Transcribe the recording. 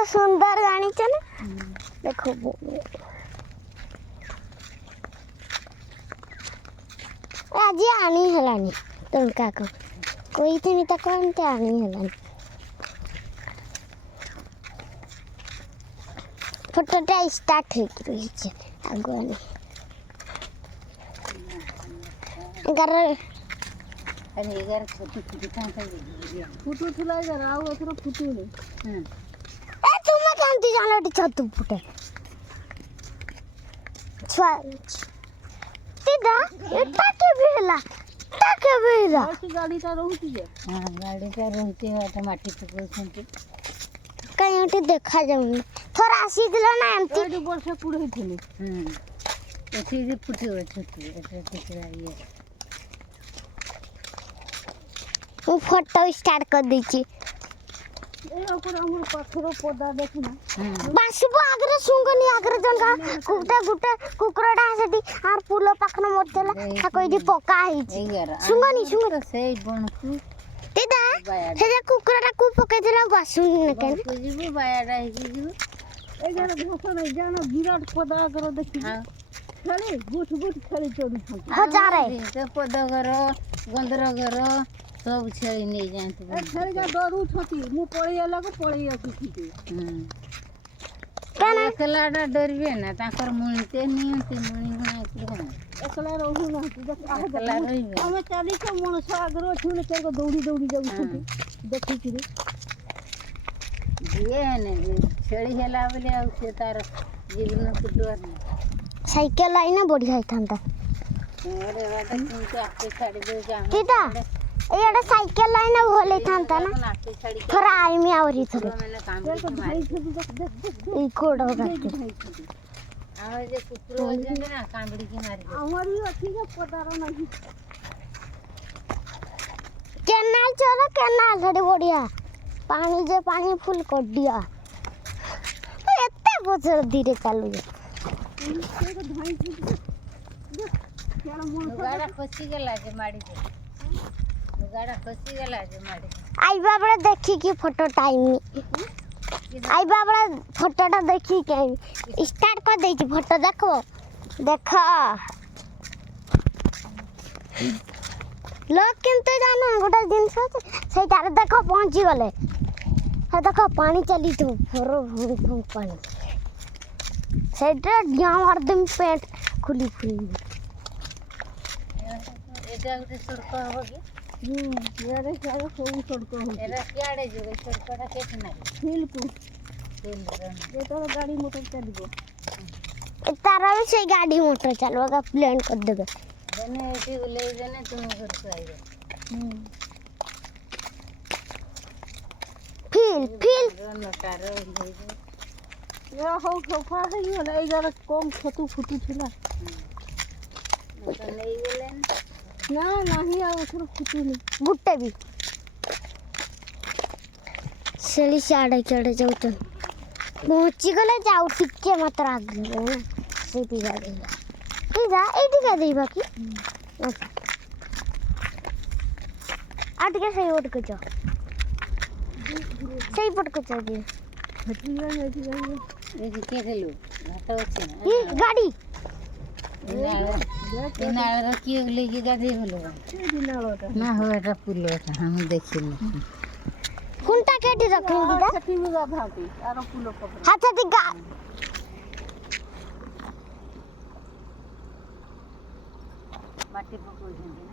गोटे सुंदर जानिच ना देखो आज आनी हलानी टंका को कोई थी तक आनी हलानी फोटोटा स्टार्ट हो आगुआनी अरे छोटी छोटी फुटू थुला आउ एथर फुटूनी ए तुम केमती जान छतु फुटे छुआ सीधा एटा के बेला गाड़ीटा रहउती जे हां गाड़ीटा रहउती है माटी पकोसंती कहीं उठी देखा जाऊनी थोड़ा आसी दिलो ना एमती एडी वर्षा पुड़े थली एठी जे फुटे छतु एटा दिखरा ये वो फोटो स्टार्ट कर दीची ए ऊपर हमर पत्थर पौधा देखना बस वो आगरे सुंगनी आगरे जनका गुटे कुकरडा सेठी आर पुलो पाखन मोरतेला ता कोई दी पका हिची सुंगनी से बनकु तेदा से जे कुकरडा को पके दिला बसुन न के जीव बायाडा हिची जीव ए जरा भोसन जाना विराट पौधा करो देखि खेले गुठ खेले चोरी हो जा रे ते पौधा करो गंदर करो सब छेड़ी नहीं जानते ए छेड़ी जा डरू छती मु पळी आला को पळी आसी थी केना एकलाडा डरबे ना ताकर मुनते नियते मुनी गुना के एकला रहू ना देख एकला रहिबे हमें चाली के मनस आगरो छुने के दौड़ी जाऊ छती देखि छी ये ने छेड़ी हेला बोले आ से तार जीवन को डर नहीं साइकिल आई ना बढ़िया थांता अरे वाटा तुमके आके छाड़ी दे जा कीता एड़ा साइकिल आई ना भोले थांता ना थोड़ा आई में आवरी थोड़ा मैंने काम किया ई कोड होगा आवे जे कुकुर वजन ना कांबड़ी की मारी हमारी अच्छी का पतारा नहीं केनाल चलो केनाल थोड़ी बढ़िया पानी फुल कर दिया एते बजर धीरे चालू गाड़ा खसी गला जे माड़ी गाड़ा खसी गला जे माड़ी आई बाबड़ा देखी की फोटो टाइम आई बाबड़ा फोटोटा देखी के स्टार्ट कर देची फोटो देखो देखा लोग किंतु जाना गोटा जिनस से तार देखो पहुंची गले हे देखो पानी चली तो फरो भूम पानी सेटा डिया मार दम पेट खुली एटा उते सड़क होगी यारे क्या को सड़क हो एरा क्याडे जो सड़कटा केत ना फील को ये तो गाड़ी मोटर चलबो तारा भी से गाड़ी मोटर चलवागा प्लान कर देबे जने एठी ले जने तुम घर से आइबे फील नटार ले या हो खफा है ये ले जरा कम खतु फुटू छिला तो नहीं गेलेन ना नहीं आ थोड़ा फुटू नहीं गुट्टे भी सेली साड़े चढ़े जाउतन पहुंची गले जाऊ टिके मात्र आगे ना से भी गाड़ी जा एठी का देई बाकी आठ के सही उठ के जा सही पट के जा दे हटिया नहीं गई ये के देलु घाटो छै ये गाड़ी इनाल रखिए लेके गाड़ी होलो ना हो एटा पुलो हम देखिन कुंटा केटी रखनी दीदा छठी में जा भाती आरो पुलो पकड़ हाथ दिगा माटी पकड़ देना